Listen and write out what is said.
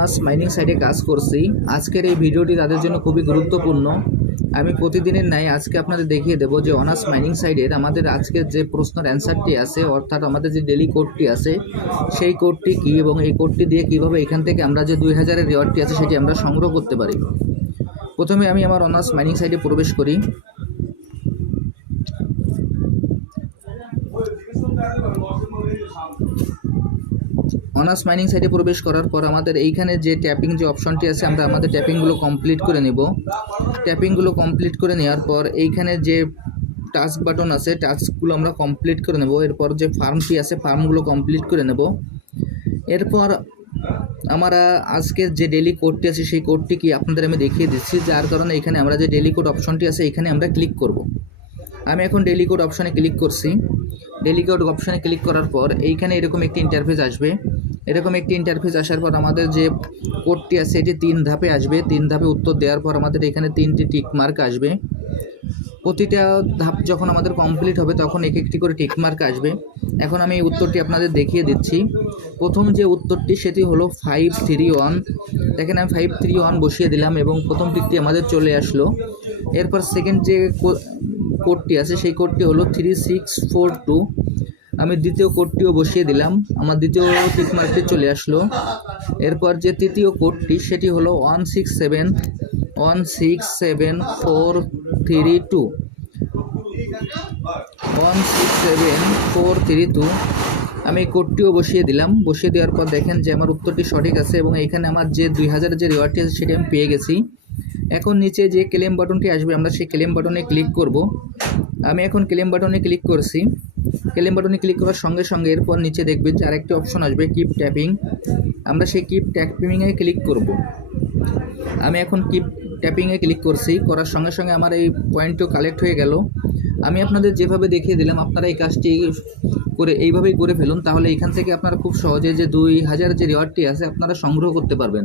Honours mining সাইটে কাজ করছি। আজকের এই ভিডিওটি তাদের জন্য খুবই গুরুত্বপূর্ণ। আমি প্রতিদিনের ন্যায় আজকে আপনাদের দেখিয়ে দেবো যে অনার্স মাইনিং সাইডের আমাদের আজকের যে প্রশ্নের অ্যান্সারটি আছে, অর্থাৎ আমাদের যে ডেলি কোডটি আছে, সেই কোডটি কী এবং এই কোডটি দিয়ে কীভাবে এখান থেকে আমরা যে দুই হাজারের রেওয়ার্ডটি আছে সেটি আমরা সংগ্রহ করতে পারি। প্রথমে আমি আমার অনার্স মাইনিং সাইটে প্রবেশ করি। অনার্স মাইনিং সাইটে প্রবেশ করার পর আমাদের এইখানে যে ট্যাপিং যে অপশনটি আছে, আমরা আমাদের ট্যাপিংগুলো কমপ্লিট করে নেব। ট্যাপিংগুলো কমপ্লিট করে নেওয়ার পর এইখানে যে টাস্ক বাটন আছে টাস্কগুলো আমরা কমপ্লিট করে নেব। এরপর যে ফার্মটি আছে ফার্মগুলো কমপ্লিট করে নেব। এরপর আমরা আজকের যে ডেলি কোডটি আছে, সেই কোডটি কি আপনাদের আমি দেখিয়ে দিচ্ছি। যার কারণে এখানে আমরা যে ডেলি কোড অপশনটি আছে, এখানে আমরা ক্লিক করব। আমি এখন ডেলি কোড অপশনে ক্লিক করছি। ডেলি কোড অপশনে ক্লিক করার পর এইখানে এরকম একটি ইন্টারফেস আসবে। এরকম একটি ইন্টারফেস আসার পর আমাদের যে কোডটি আছে, এটি তিন ধাপে আসবে। তিন ধাপে উত্তর দেওয়ার পর আমাদের এখানে তিনটি টিক মার্ক আসবে। প্রতিটা ধাপ যখন আমাদের কমপ্লিট হবে, তখন এক একটি করে টিক মার্ক আসবে। এখন আমি এই উত্তরটি আপনাদের দেখিয়ে দিচ্ছি। প্রথম যে উত্তরটি, সেটি হলো ফাইভ থ্রি ওয়ান দেখেন আমি ফাইভ থ্রি ওয়ান বসিয়ে দিলাম এবং প্রথম টিকটি আমাদের চলে আসলো। এরপর সেকেন্ড যে কোডটি আছে, সেই কোডটি হলো থ্রি সিক্স ফোর টু আমি দ্বিতীয় কোডটিও বসিয়ে দিলাম। আমার দ্বিতীয় টিক মার্কটি চলে আসলো। এরপর যে তৃতীয় কোডটি সেটি হলো one six seven one six seven four three two one six seven four three two আমি কোডটিও বসিয়ে দিলাম। বসিয়ে দেওয়ার পর দেখেন যে আমার উত্তরটি সঠিক আছে এবং এখানে আমার যে দুই হাজারের যে রেওয়ার্ডটি আছে, সেটি আমি পেয়ে গেছি। এখন নিচে যে ক্লেম বাটনটি আসবে, আমরা সেই ক্লেম বাটনে ক্লিক করব। আমি এখন ক্লেম বাটনে ক্লিক করছি। ক্লেম বাটনে ক্লিক করার সঙ্গে সঙ্গে এরপর নিচে দেখবেন যে আরেকটি অপশন আসবে কিপ ট্যাপিং আমরা সেই কিপ ট্যাপিংয়ে ক্লিক করব। আমি এখন কিপ ট্যাপিংয়ে ক্লিক করছি। করার সঙ্গে সঙ্গে আমার এই পয়েন্টটিও কালেক্ট হয়ে গেল। আমি আপনাদের যেভাবে দেখিয়ে দিলাম, আপনারা এই কাজটি করে, এইভাবেই করে ফেলুন। তাহলে এখান থেকে আপনারা খুব সহজে যে দুই হাজার যে রেওয়ার্ডটি আছে, আপনারা সংগ্রহ করতে পারবেন।